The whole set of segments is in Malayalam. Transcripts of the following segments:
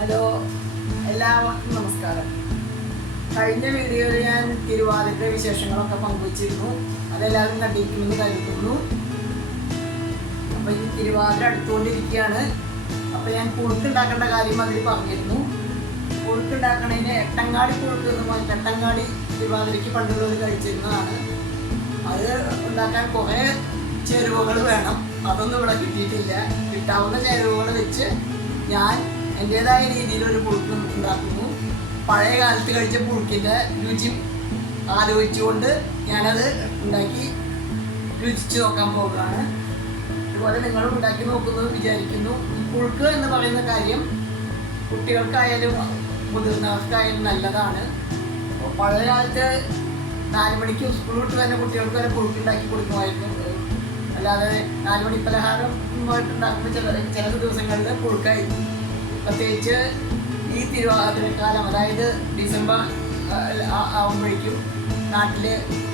ഹലോ, എല്ലാവർക്കും നമസ്കാരം. കഴിഞ്ഞ വീഡിയോയിൽ ഞാൻ തിരുവാതിരയുടെ വിശേഷങ്ങളൊക്കെ പങ്കുവച്ചിരുന്നു. അതെല്ലാവരും കണ്ടിരിക്കുമെന്ന് കരുതുന്നു. അപ്പോൾ ഈ തിരുവാതിര അടുത്തുകൊണ്ടിരിക്കുകയാണ്. അപ്പോൾ ഞാൻ പുഴുക്കുണ്ടാക്കേണ്ട കാര്യം അതിൽ പറഞ്ഞിരുന്നു. പുഴുക്കുണ്ടാക്കണതിന് എട്ടങ്ങാടി പുഴുക്ക് എന്ന് പറഞ്ഞാൽ എട്ടങ്ങാടി തിരുവാതിരയ്ക്ക് പണ്ടുള്ളവർ കഴിച്ചിരുന്നതാണ്. അത് ഉണ്ടാക്കാൻ കുറേ ചേരുവകൾ വേണം. അതൊന്നും ഇവിടെ കിട്ടിയിട്ടില്ല. കിട്ടാവുന്ന ചേരുവകൾ വെച്ച് ഞാൻ എൻ്റേതായ രീതിയിലൊരു പുഴുക്ക് ഉണ്ടാക്കുന്നു. പഴയ കാലത്ത് കഴിച്ച പുഴുക്കിൻ്റെ രുചി ആലോചിച്ചുകൊണ്ട് ഞാനത് ഉണ്ടാക്കി രുചിച്ച് നോക്കാൻ പോകുകയാണ്. അതുപോലെ നിങ്ങളും ഉണ്ടാക്കി നോക്കുന്നത് വിചാരിക്കുന്നു. ഈ പുഴുക്ക് എന്ന് പറയുന്ന കാര്യം കുട്ടികൾക്കായാലും മുതിർന്നവർക്കായാലും നല്ലതാണ്. പഴയ കാലത്ത് 4 മണിക്ക് സ്കൂൾ വിട്ട് തന്നെ കുട്ടികൾക്ക് വരെ പുഴുക്കുണ്ടാക്കി കൊടുക്കുമായിരുന്നു. അല്ലാതെ 4 മണി പലഹാരമായിട്ടുണ്ടാക്കുമ്പോൾ ചില ദിവസങ്ങളിൽ പുഴുക്കായിരുന്നു. പ്രത്യേകിച്ച് ഈ തിരുവാതിരക്കാലം, അതായത് ഡിസംബർ ആകുമ്പോഴേക്കും നാട്ടിൽ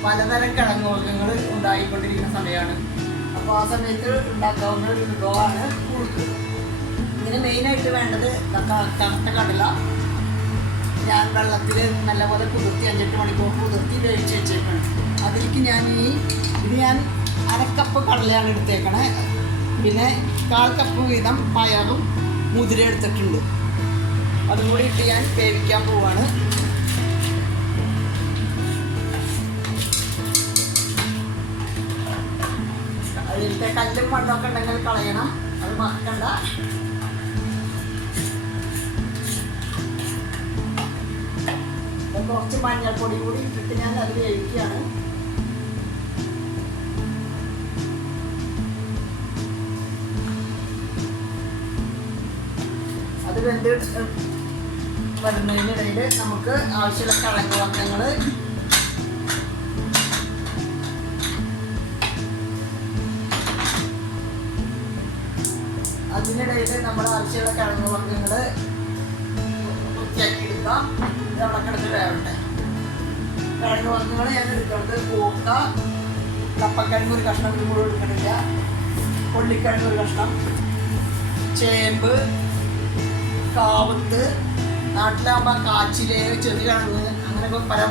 പലതരം കിഴങ്ങ് വർഗ്ഗങ്ങൾ ഉണ്ടായിക്കൊണ്ടിരിക്കുന്ന സമയമാണ്. അപ്പോൾ ആ സമയത്ത് ഉണ്ടാക്കാവുന്ന ഒരു വിഭവമാണ് പുഴുക്ക്. ഇതിന് മെയിനായിട്ട് വേണ്ടത് കറുത്ത കടല. ഞാൻ വെള്ളത്തിൽ നല്ലപോലെ കുതിർത്തി 5-8 മണിക്കൂർ കുതിർത്തി വേവിച്ച് വെച്ചേക്കാണ്. അതിലേക്ക് ഞാൻ അരക്കപ്പ് കടലയാണ് എടുത്തേക്കണേ. പിന്നെ 1/4 കപ്പ് വീതം പയറും മുതിര എടുത്തിട്ടുണ്ട്. അതും കൂടി ഇട്ട് ഞാൻ വേവിക്കാൻ പോവാണ്. അതിലത്തെ കല്ലും മണ്ണൊക്കെ ഉണ്ടെങ്കിൽ കളയണം, അത് മറക്കണ്ട. കുറച്ച് മഞ്ഞൾപ്പൊടി കൂടി ഇട്ടിട്ട് ഞാൻ അത് വേവിക്കുകയാണ്. അത് വെന്ത് വരുന്നതിനിടയിൽ നമുക്ക് ആവശ്യമുള്ള കിഴങ്ങ് വർഗ്ഗങ്ങൾ വൃത്തിയാക്കി എടുക്കാം. ഇത് അവിടെ കിടന്ന് വേവട്ടെ. കിഴങ്ങ് വർഗ്ഗങ്ങൾ ഞാൻ എടുക്കുന്നത് കൂർക്ക, കപ്പക്കിഴങ്ങ് ഒരു കഷ്ണം മുഴുവൻ എടുക്കണില്ല, കൊള്ളിക്കിഴങ്ങ് ഒരു കഷ്ണം, ചേമ്പ്, കാവത്ത്, നാട്ടിലാകുമ്പോൾ കാച്ചില്, ചെറുകിഴങ്ങ്, അങ്ങനെയൊക്കെ പല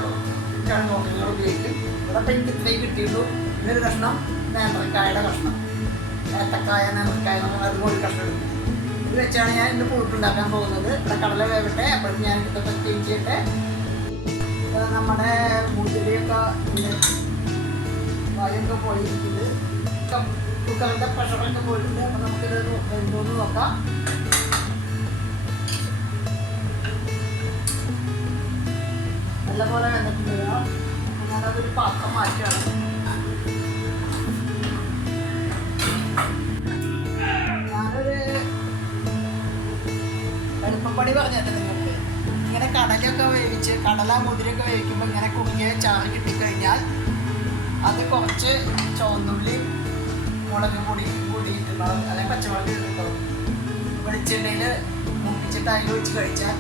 കിഴങ്ങ് വർഗ്ഗങ്ങൾ ഉപയോഗിക്കും. ഇവിടെ ഇപ്പം എനിക്ക് ഇത്രയും കിട്ടിയിട്ടുള്ളൂ. ഇതൊരു കഷ്ണം നേന്ത്രക്കായയുടെ കഷ്ണം, ഏത്തക്കായ, നേന്ത്രക്കായ, അതും ഒരു കഷ്ണം എടുക്കും. ഇത് വെച്ചാണ് ഞാൻ ഇന്ന് പുഴുക്കുണ്ടാക്കാൻ പോകുന്നത്. ഇവിടെ കടല വേവട്ടെ. അപ്പോഴും ഞാൻ ഇതൊക്കെ ക്ലീൻ ചെയ്യട്ടെ. നമ്മുടെ മുതിരയൊക്കെ വായൊക്കെ പോയിരിക്കുന്നത്, കുക്കറിൻ്റെ പ്രഷറൊക്കെ പോയിട്ടുണ്ട്. അപ്പോൾ നമുക്കിത് എന്തോന്ന് നോക്കാം. നല്ലപോലെ വെന്തിട്ടില്ല. ഞാനതൊരു പാത്രം മാറ്റുകയാണ്. ഞാനൊരു എളുപ്പപ്പണി പറഞ്ഞിട്ട് നിങ്ങൾക്ക്, ഇങ്ങനെ കടലയൊക്കെ വേവിച്ച് കടല മുതിരയൊക്കെ വേവിക്കുമ്പോൾ ഇങ്ങനെ കുറുകിയ ചാറ് കിട്ടിക്കഴിഞ്ഞാൽ അത് കുറച്ച് ചുവന്നുള്ളി, മുളക് പൊടി കൂടിയിട്ടുണ്ടാവും, അല്ലെങ്കിൽ പച്ചമുളക് ഇട്ടിട്ടുണ്ടാവും. വെളിച്ചെണ്ണയിൽ മുപ്പിച്ചിട്ട് അതിൽ വെച്ച് കഴിച്ചാൽ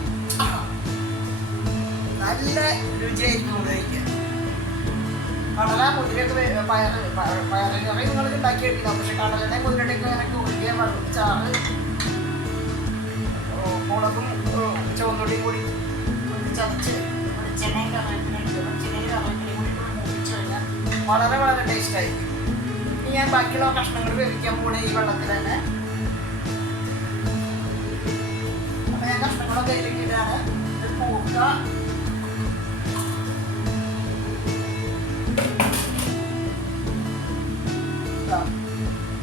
നല്ല രുചിയായിരിക്കും കഴിക്കാൻ. കടല മുതിരയൊക്കെ പയറുകറി നിങ്ങൾക്ക് ഉണ്ടാക്കി കഴിക്കണം. പക്ഷെ കടലയുടെ മുതിരയുടെയൊക്കെ ഇങ്ങനെ കുറുകിയ ചാറ് മുളകും ചുവന്നുള്ളിയും കൂടി ചതച്ച് വെളിച്ചെണ്ണയും കറിവേപ്പിലയും കൂടി മുറിച്ച് കഴിഞ്ഞാൽ വളരെ വളരെ ടേസ്റ്റായിരിക്കും. ഇനി ഞാൻ ബാക്കിയുള്ള കഷ്ണങ്ങൾ വേവിക്കാൻ പോണേ ഈ വെള്ളത്തിൽ തന്നെ. അപ്പം ഞാൻ കഷ്ണങ്ങളൊക്കെ അതിലേക്ക് ഇടാണ്. ഇത് കൂർക്ക,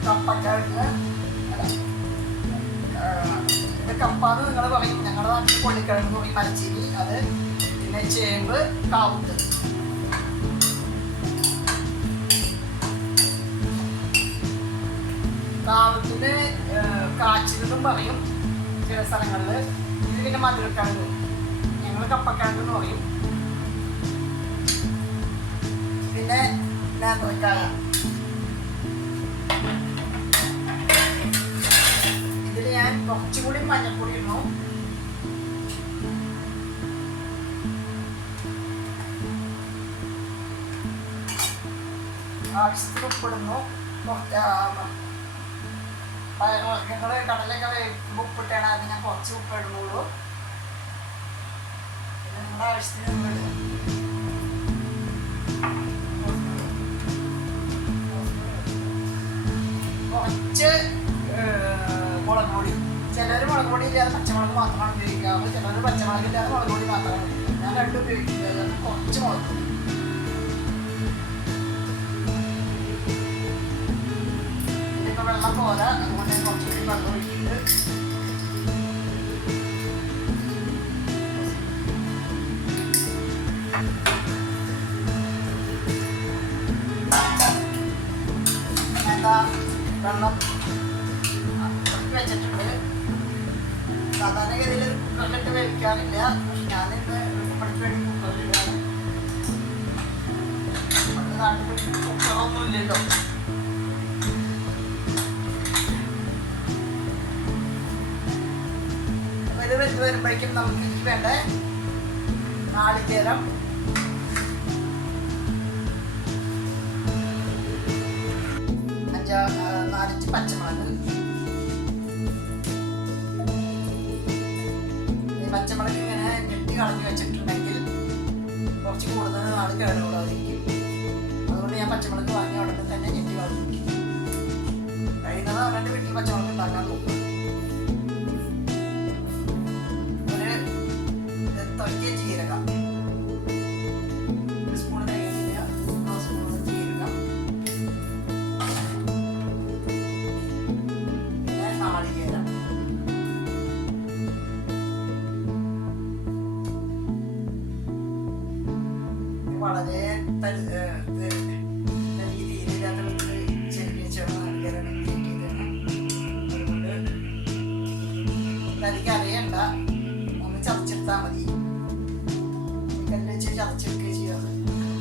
കപ്പക്കിഴങ്ങ്, ഇത് കപ്പാന്ന് നിങ്ങൾ പറയും, ഞങ്ങളുടെ നാട്ടിൽ കൊള്ളിക്കിഴങ്ങ് പറയും, മരച്ചീനി അത്, പിന്നെ ചേമ്പ്, കാവുത്ത്. കാവത്തിന് കാച്ചിലും പറയും ചില സ്ഥലങ്ങളിൽ. ഇത് പിന്നെ മധുരക്കിഴങ്ങ്, ഞങ്ങൾ കപ്പക്കിഴങ്ങ് എന്ന് പറയും. പിന്നെ നേന്ത്രക്കായ. ഇതിൽ ഞാൻ കുറച്ചുകൂടി മഞ്ഞൾപ്പൊടി ഇടുന്നു. ആവശ്യത്തിന് ഉപ്പിടുന്നു. പയറുവർഗ്ഗങ്ങൾ കടലൊക്കെ വേവിക്കുമ്പോൾ ഉപ്പിട്ടാണ് അത് ഞാൻ കുറച്ച് ഉപ്പ് ഇടുന്നുള്ളൂ. ആവശ്യത്തിന് നമ്മൾ ഇടുക. കുറച്ച് മുളക് പൊടി. ചിലർ മുളക് പൊടി ഇല്ലാതെ പച്ചമുളക് മാത്രമാണ് ഉപയോഗിക്കാറ്, ചിലർ പച്ചമുളക് ഇല്ലാതെ മുളക് പൊടി മാത്രമാണ് ഉപയോഗിക്കുക. ഞാൻ രണ്ടും ഉപയോഗിക്കുന്നത് കുറച്ച് മുളക് പൊടി. ഇതിപ്പോൾ വെള്ളം പോരാ, അതുകൊണ്ട് കുറച്ചുകൂടി വെള്ളം ഒഴിച്ചിട്ട് വെള്ളം വെച്ചിട്ടുണ്ട്. സാധാരണഗതിയിൽ കുക്കറിലിട്ട് വേവിക്കാറില്ല, പക്ഷെ ഞാനിന്ന് എളുപ്പപ്പണിക്ക് വേണ്ടി കുക്കറിലിടാണ്. നമ്മുടെ നാട്ടിൽ കുക്കറൊന്നും ഇല്ലല്ലോ. അപ്പോൾ ഇത് വെച്ച് വരുമ്പോഴേക്കും നമുക്ക് ഇതിൽ വേണ്ട നാളികേരം, നാലഞ്ച് പച്ചമുളക്. പച്ചമുളക് ഇങ്ങനെ ഞെട്ടി കളഞ്ഞ് വെച്ചിട്ടുണ്ടെങ്കിൽ കുറച്ച് കൂടുതൽ നാൾ കേടുകൂടാതിരിക്കും. അതുകൊണ്ട് ഞാൻ പച്ചമുളക് വാങ്ങി ഉടനെ തന്നെ ഞെട്ടി കളഞ്ഞിരിക്കും. കഴിയുന്നത് അവരുടെ വീട്ടിൽ പച്ചമുളക് ഉണ്ടാക്കാൻ നോക്കും. ഒരു തൊലിയ ജീരകം, ഒരു സ്പൂൺ തേങ്ങ, ഒരു സ്പൂൺ ജീരകം, പിന്നെ നാളികേരം. വളരെ രീതിയില്ലാത്ത ചെറിയ ചെറു നാളികേരം ഉണ്ടാക്കിയതാണ്. അതുകൊണ്ട് തനിക്ക് അറിയണ്ട, ഒന്ന് ചതച്ചെടുത്താൽ മതി. കല്ല് വെച്ച് ചതച്ചെടുക്കുകയും ചെയ്യാറ്.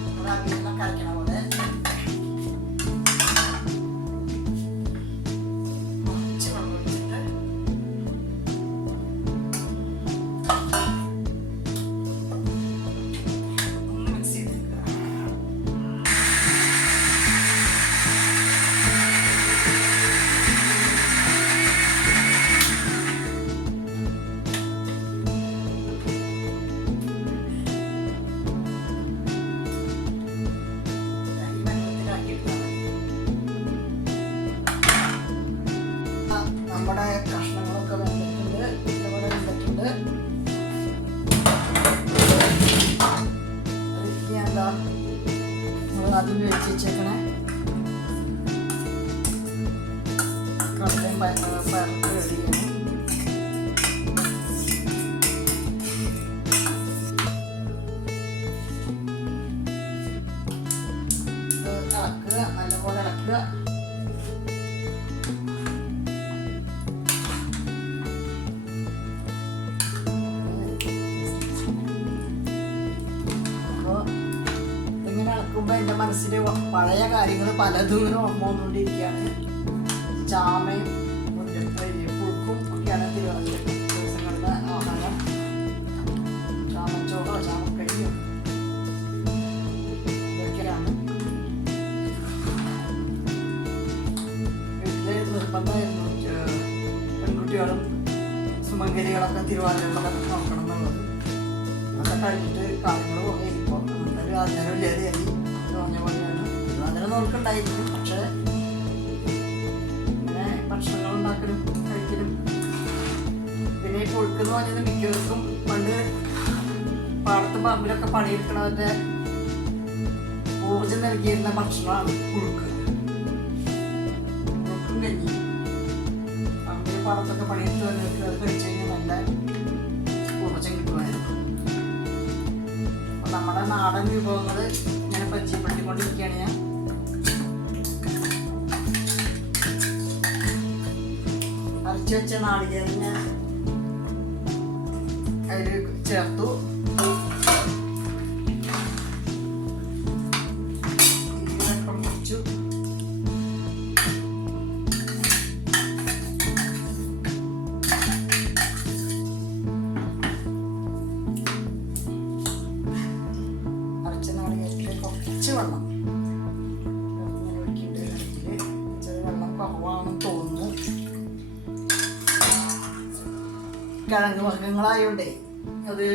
നമ്മൾ അവിയെല്ലാം കരയ്ക്കണ പോലെ കുറച്ച് വെള്ളം ഒഴിച്ചിട്ട് ഒന്ന് മിക്സ് ചെയ്തെടുക്കുക. നമ്മുടെ കഷ്ണങ്ങളൊക്കെ വെന്തിട്ടുണ്ട്, ഇതുപോലെ വെന്തിട്ടുണ്ട്. എന്താ നമ്മൾ ആദ്യം വേവിച്ച് വെച്ചേക്കണേ കടലയും പയറൊക്കെ റെഡി ചെയ്യണം. ഇളക്കുക, നല്ലപോലെ ഇളക്കുക. ഇളക്കുമ്പോൾ എൻ്റെ മനസ്സിൽ പഴയ കാര്യങ്ങൾ പലതും ഇങ്ങനെ ഓർമ്മ വന്നുകൊണ്ടിരിക്കുകയാണ്. ചാമയും പുഴുക്കും ഒക്കെയാണ് തിരുവനന്തപുരം ദിവസങ്ങളുടെ ആഹാരം. ചാമച്ചോറോ ചാമക്കഴിയോ ഇതൊക്കെയാണ്. വീട്ടിൽ നിർബന്ധമായിരുന്നു പെൺകുട്ടികളും സുമംഗലികളൊക്കെ തിരുവാതിരകളൊക്കെ നോക്കണം എന്നുള്ളത്. അതൊക്കെ കഴിഞ്ഞിട്ട് കാര്യങ്ങൾ ഇപ്പോൾ അതിനും ലേറിയായി പറഞ്ഞ പോലെയാണ്. അതിന് നോക്കുണ്ടായിരിക്കും, പക്ഷേ ഇങ്ങനെ ഭക്ഷണങ്ങൾ ഉണ്ടാക്കലും കഴിക്കലും പിന്നെ ഈ പുഴുക്കെന്ന് പറഞ്ഞത് മിക്കവർക്കും പണ്ട് പാടത്തും പറമ്പിലൊക്കെ പണിയെടുക്കണതിൻ്റെ ഊർജം നൽകിയിരുന്ന ഭക്ഷണമാണ് പുഴുക്ക്. പുഴുക്കും കഞ്ഞി പറമ്പിൽ പാടത്തൊക്കെ പണിയെടുത്ത് വന്നവർക്ക് അത് കഴിച്ചു കഴിഞ്ഞാൽ നല്ല ഊർജം കിട്ടുമായിരുന്നു. നമ്മുടെ നാടൻ വിഭവങ്ങൾ ഇങ്ങനെ പരിചയപ്പെടുത്തിക്കൊണ്ടിരിക്കുകയാണ് ഞാൻ. അരച്ചു വെച്ച നാളികേരം ഞാൻ അതിൽ ചേർത്തു. ഇതിനൊക്കെ മുറിച്ചു. കുറച്ച് വെള്ളം ഇങ്ങനെ ഒഴിക്കുന്നുണ്ട്. ചെറിയ വെള്ളം കുറവാണെന്ന് തോന്നുന്നു. കിഴങ്ങ് വർഗ്ഗങ്ങളായോണ്ടേ അത്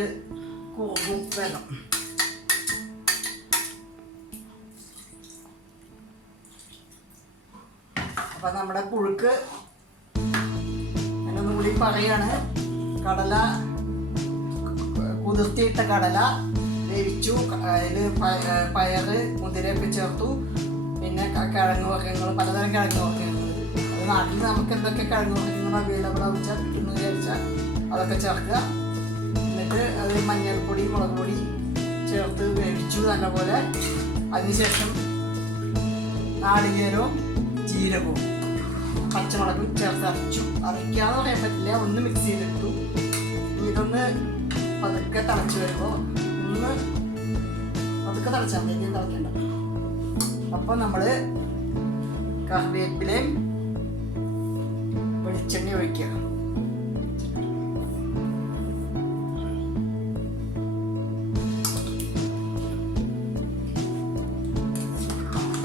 കുറുകും വേണം. അപ്പം നമ്മുടെ പുഴുക്ക് ഞാനൊന്നുകൂടി പറയാണ്. കടല കുതിർത്തിയിട്ട കടല വേവിച്ചു, അതിൽ പയറ് മുതിരയൊക്കെ ചേർത്തു, പിന്നെ കിഴങ്ങ് വർഗ്ഗങ്ങൾ, പലതരം കിഴങ്ങ് വർഗ്ഗങ്ങൾ. അത് നാട്ടിൽ നമുക്ക് എന്തൊക്കെ കിഴങ്ങ് വർഗ്ഗങ്ങൾ അവൈലബിൾ ആവശ്യം കിട്ടുന്നു വിചാരിച്ചാൽ അതൊക്കെ ചേർക്കുക. എന്നിട്ട് അത് മഞ്ഞൾപ്പൊടി മുളക് പൊടി ചേർത്ത് വേവിച്ചു നല്ലപോലെ. അതിനുശേഷം നാളികേരവും ജീരകവും പച്ചമുളകും ചേർത്ത് അരച്ചു. അരയ്ക്കാന്ന് പറയാൻ പറ്റില്ല, ഒന്ന് മിക്സ് ചെയ്തെടുത്തു. ഇതൊന്ന് പതുക്കെ തിളച്ച് വരുമ്പോൾ ഒന്ന് പതുക്കെ തിളച്ചാൽ മതി, തിളയ്ക്കണ്ട. അപ്പോൾ നമ്മൾ കറിവേപ്പിലയും വെളിച്ചെണ്ണ ഒഴിക്കുക.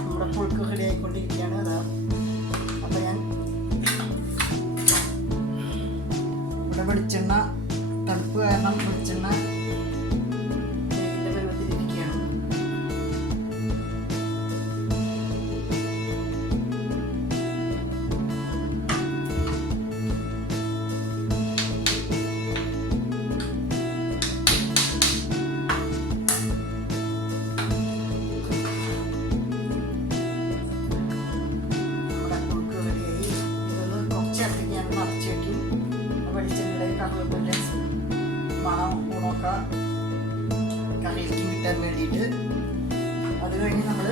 നമ്മുടെ പുഴുക്ക് റെഡി ആയിക്കൊണ്ടിരിക്കുകയാണ്. അതാ അപ്പം ഞാൻ ഇവിടെ വെളിച്ചെണ്ണ തണുപ്പ് കാരണം വെളിച്ചെണ്ണ പരുവത്തിലിരിക്കുകയാണ്. നമ്മുടെ പുഴുക്ക് റെഡിയായി. ഇതൊന്ന് കുറച്ചേരത്തേക്ക് ഞാൻ നിറച്ച് വയ്ക്കും. വെളിച്ചെണ്ണയുടെ കറിവേപ്പിൻ്റെ മണം ഗുണമൊക്കെ കറിയിലേക്ക് കിട്ടാൻ വേണ്ടിയിട്ട്. അത് കഴിഞ്ഞ് നമ്മൾ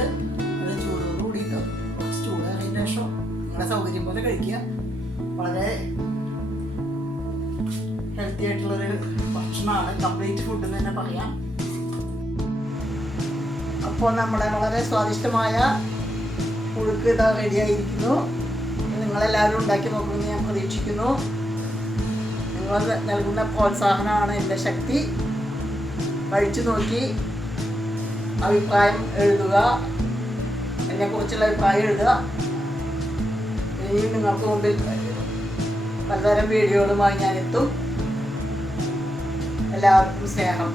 അത് ചൂടോട് കൂടിയിട്ട് കുറച്ച് ചൂട് കറിയതിന് ശേഷം നിങ്ങളുടെ സൗകര്യം പോലെ കഴിക്കുക. വളരെ ഹെൽത്തി ആയിട്ടുള്ളൊരു ഭക്ഷണമാണ്, കംപ്ലീറ്റ് ഫുഡ് എന്ന് തന്നെ പറയാം. അപ്പോൾ നമ്മുടെ വളരെ സ്വാദിഷ്ടമായ പുഴുക്ക് ഇതാ റെഡിയായിരിക്കുന്നു. നിങ്ങളെല്ലാവരും ഉണ്ടാക്കി നോക്കുമെന്ന് ഞാൻ പ്രതീക്ഷിക്കുന്നു. നിങ്ങൾ നൽകുന്ന പ്രോത്സാഹനമാണ് എൻ്റെ ശക്തി. കഴിച്ചു നോക്കി അഭിപ്രായം എഴുതുക, എന്നെക്കുറിച്ചുള്ള അഭിപ്രായം എഴുതുക. ഇനിയും നിങ്ങൾക്ക് മുമ്പിൽ പലതരം വീഡിയോകളുമായി ഞാൻ എത്തും. എല്ലാവർക്കും സ്നേഹം.